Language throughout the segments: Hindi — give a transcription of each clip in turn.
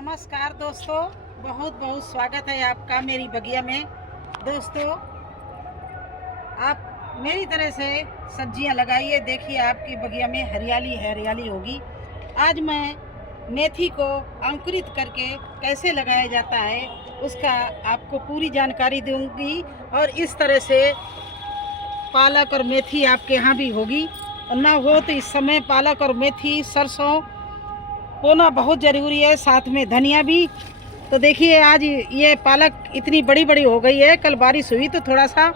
नमस्कार दोस्तों, बहुत बहुत स्वागत है आपका मेरी बगिया में। दोस्तों, आप मेरी तरह से सब्जियां लगाइए। देखिए आपकी बगिया में हरियाली हरियाली होगी। आज मैं मेथी को अंकुरित करके कैसे लगाया जाता है उसका आपको पूरी जानकारी दूंगी। और इस तरह से पालक और मेथी आपके यहाँ भी होगी, और ना हो तो इस समय पालक और मेथी सरसों बोना बहुत ज़रूरी है, साथ में धनिया भी। तो देखिए आज ये पालक इतनी बड़ी बड़ी हो गई है, कल बारिश हुई तो थोड़ा सा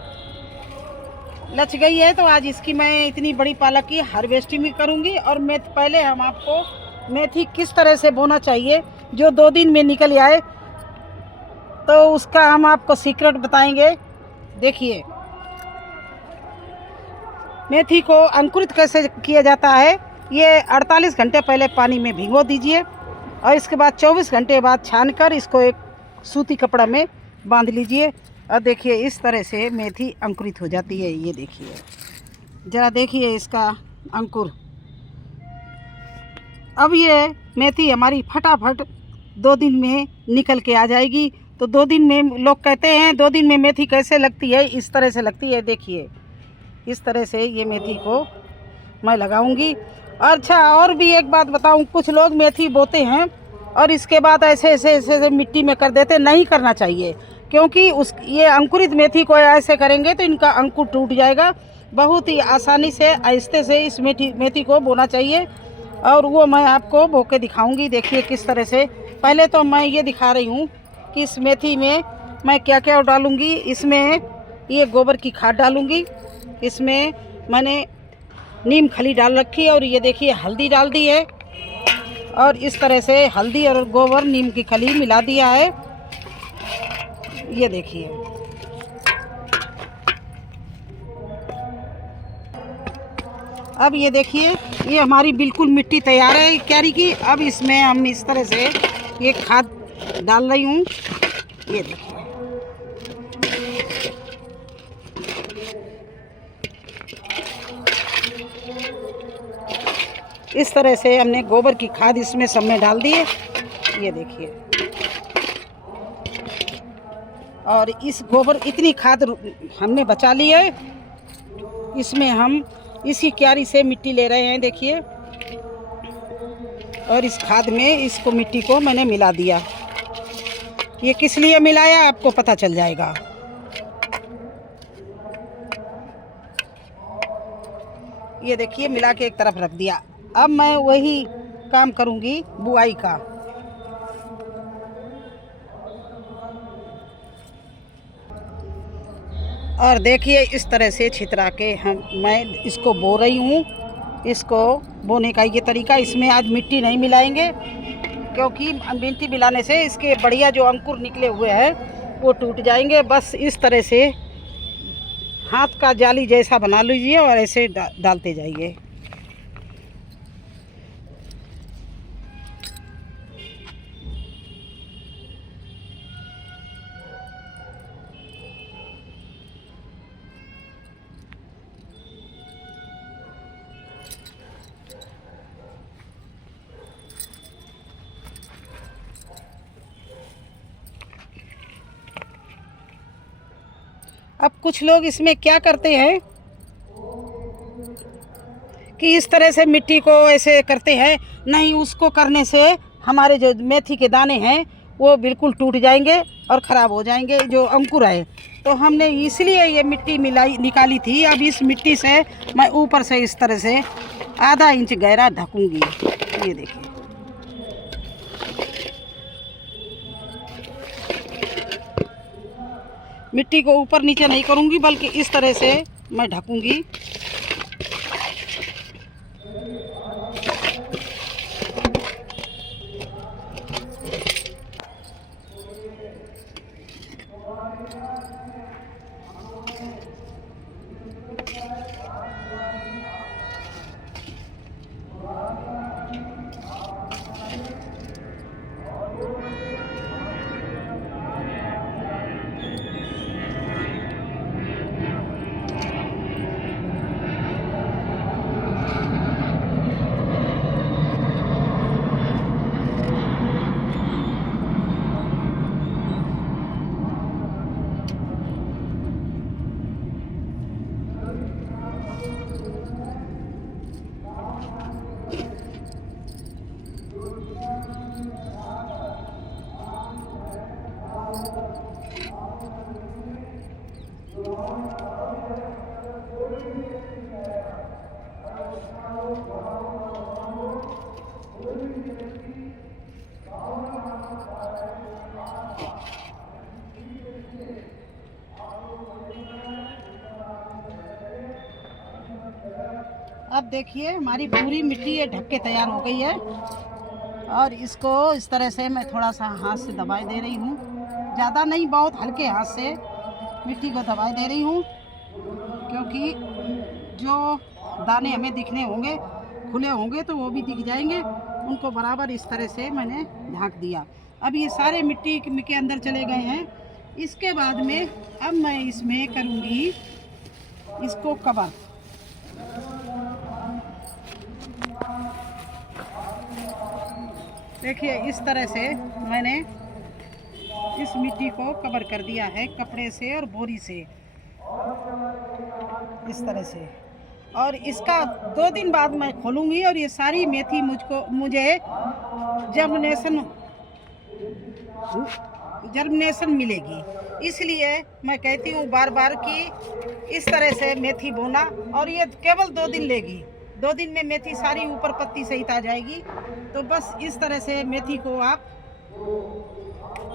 लच गई है, तो आज इसकी मैं इतनी बड़ी पालक की हार्वेस्टिंग भी करूँगी। और पहले हम आपको मेथी किस तरह से बोना चाहिए जो 2 दिन में निकल आए, तो उसका हम आपको सीक्रेट बताएंगे। देखिए मेथी को अंकुरित कैसे किया जाता है। ये 48 घंटे पहले पानी में भिगो दीजिए और इसके बाद 24 घंटे बाद छानकर इसको एक सूती कपड़ा में बांध लीजिए। और देखिए इस तरह से मेथी अंकुरित हो जाती है। ये देखिए, ज़रा देखिए इसका अंकुर। अब ये मेथी हमारी फटाफट 2 दिन में निकल के आ जाएगी। तो 2 दिन में, लोग कहते हैं 2 दिन में मेथी कैसे लगती है, इस तरह से लगती है। देखिए इस तरह से ये मेथी को मैं लगाऊंगी। अच्छा, और भी एक बात बताऊं, कुछ लोग मेथी बोते हैं और इसके बाद ऐसे ऐसे ऐसे मिट्टी में कर देते। नहीं करना चाहिए, क्योंकि ये अंकुरित मेथी को ऐसे करेंगे तो इनका अंकुर टूट जाएगा। बहुत ही आसानी से आहिस्ते से इस मेथी को बोना चाहिए, और वो मैं आपको बो के दिखाऊँगी। देखिए किस तरह से। पहले तो मैं ये दिखा रही हूँ कि इस मेथी में मैं क्या क्या डालूँगी। इसमें ये गोबर की खाद डालूँगी, इसमें मैंने नीम खली डाल रखी है, और ये देखिए हल्दी डाल दी है। और इस तरह से हल्दी और गोबर नीम की खली मिला दिया है। ये देखिए, अब ये देखिए ये हमारी बिल्कुल मिट्टी तैयार है क्यारी की। अब इसमें हम इस तरह से ये खाद डाल रही हूँ। ये देखिए, इस तरह से हमने गोबर की खाद इसमें सब में डाल दी है। ये देखिए, और इस गोबर इतनी खाद हमने बचा ली है। इसमें हम इसी क्यारी से मिट्टी ले रहे हैं। देखिए, और इस खाद में इसको मिट्टी को मैंने मिला दिया। ये किस लिए मिलाया आपको पता चल जाएगा। ये देखिए मिला के एक तरफ रख दिया। अब मैं वही काम करूंगी बुआई का। और देखिए इस तरह से छितरा के मैं इसको बो रही हूँ। इसको बोने का ये तरीका, इसमें आज मिट्टी नहीं मिलाएंगे, क्योंकि मिट्टी मिलाने से इसके बढ़िया जो अंकुर निकले हुए हैं वो टूट जाएंगे। बस इस तरह से हाथ का जाली जैसा बना लीजिए और ऐसे डालते जाइए। अब कुछ लोग इसमें क्या करते हैं कि इस तरह से मिट्टी को ऐसे करते हैं। नहीं, उसको करने से हमारे जो मेथी के दाने हैं वो बिल्कुल टूट जाएंगे और ख़राब हो जाएंगे, जो अंकुर है। तो हमने इसलिए ये मिट्टी निकाली थी। अब इस मिट्टी से मैं ऊपर से इस तरह से आधा इंच गहरा ढकूंगी। ये देखिए, मिट्टी को ऊपर नीचे नहीं करूंगी, बल्कि इस तरह से मैं ढकूंगी। अब देखिए हमारी पूरी मिट्टी ये ढक के तैयार हो गई है और इसको इस तरह से मैं थोड़ा सा हाथ से दबाई दे रही हूँ, ज़्यादा नहीं, बहुत हल्के हाथ से मिट्टी को दबाई दे रही हूँ, क्योंकि जो दाने हमें दिखने होंगे, खुले होंगे तो वो भी दिख जाएंगे। उनको बराबर इस तरह से मैंने ढक दिया। अब ये सारे मिट्टी के अंदर चले गए हैं। इसके बाद में अब मैं इसमें करूँगी इसको कवर। देखिए इस तरह से मैंने इस मिट्टी को कवर कर दिया है कपड़े से और बोरी से, इस तरह से। और इसका 2 दिन बाद मैं खोलूँगी और ये सारी मेथी मुझे जर्मिनेशन मिलेगी। इसलिए मैं कहती हूँ बार बार कि इस तरह से मेथी बोना, और ये केवल 2 दिन लेगी। 2 दिन में मेथी सारी ऊपर पत्ती सहित आ जाएगी। तो बस इस तरह से मेथी को आप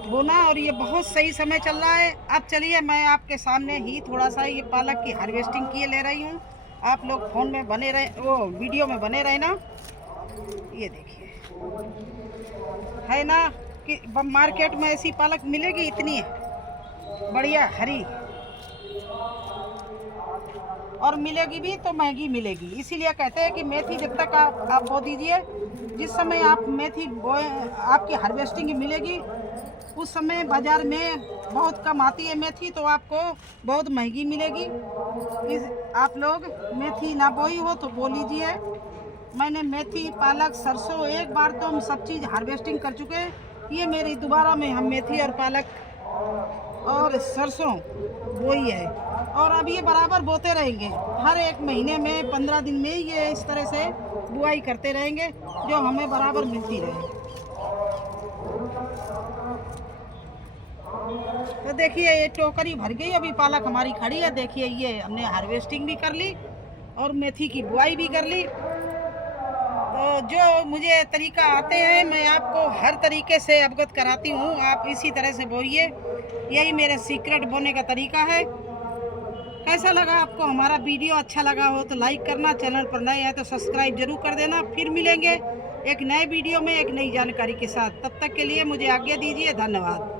बोना, और ये बहुत सही समय चल रहा है। अब चलिए मैं आपके सामने ही थोड़ा सा ये पालक की हार्वेस्टिंग किए ले रही हूँ। आप लोग फ़ोन में बने रहे, वो वीडियो में बने रहे ना। ये देखिए है ना कि मार्केट में ऐसी पालक मिलेगी इतनी बढ़िया हरी, और मिलेगी भी तो महंगी मिलेगी। इसीलिए कहते हैं कि मेथी जब तक आप बो दीजिए, जिस समय आप मेथी बोए आपकी हार्वेस्टिंग मिलेगी, उस समय बाज़ार में बहुत कम आती है मेथी, तो आपको बहुत महंगी मिलेगी। आप लोग मेथी ना बोई हो तो बो लीजिए। मैंने मेथी, पालक, सरसों, एक बार तो हम सब चीज़ हार्वेस्टिंग कर चुके हैं। ये मेरी दोबारा में हम मेथी और पालक और सरसों बोई है, और अब ये बराबर बोते रहेंगे। हर एक महीने में 15 दिन में ये इस तरह से बुआई करते रहेंगे, जो हमें बराबर मिलती रहे। तो देखिए ये टोकरी भर गई, अभी पालक हमारी खड़ी है। देखिए ये हमने हार्वेस्टिंग भी कर ली और मेथी की बुआई भी कर ली। तो जो मुझे तरीका आते हैं मैं आपको हर तरीके से अवगत कराती हूँ। आप इसी तरह से बोइए, यही मेरा सीक्रेट बोने का तरीका है। कैसा लगा आपको हमारा वीडियो? अच्छा लगा हो तो लाइक करना, चैनल पर नए हैं तो सब्सक्राइब जरूर कर देना। फिर मिलेंगे एक नए वीडियो में एक नई जानकारी के साथ। तब तक के लिए मुझे आज्ञा दीजिए। धन्यवाद।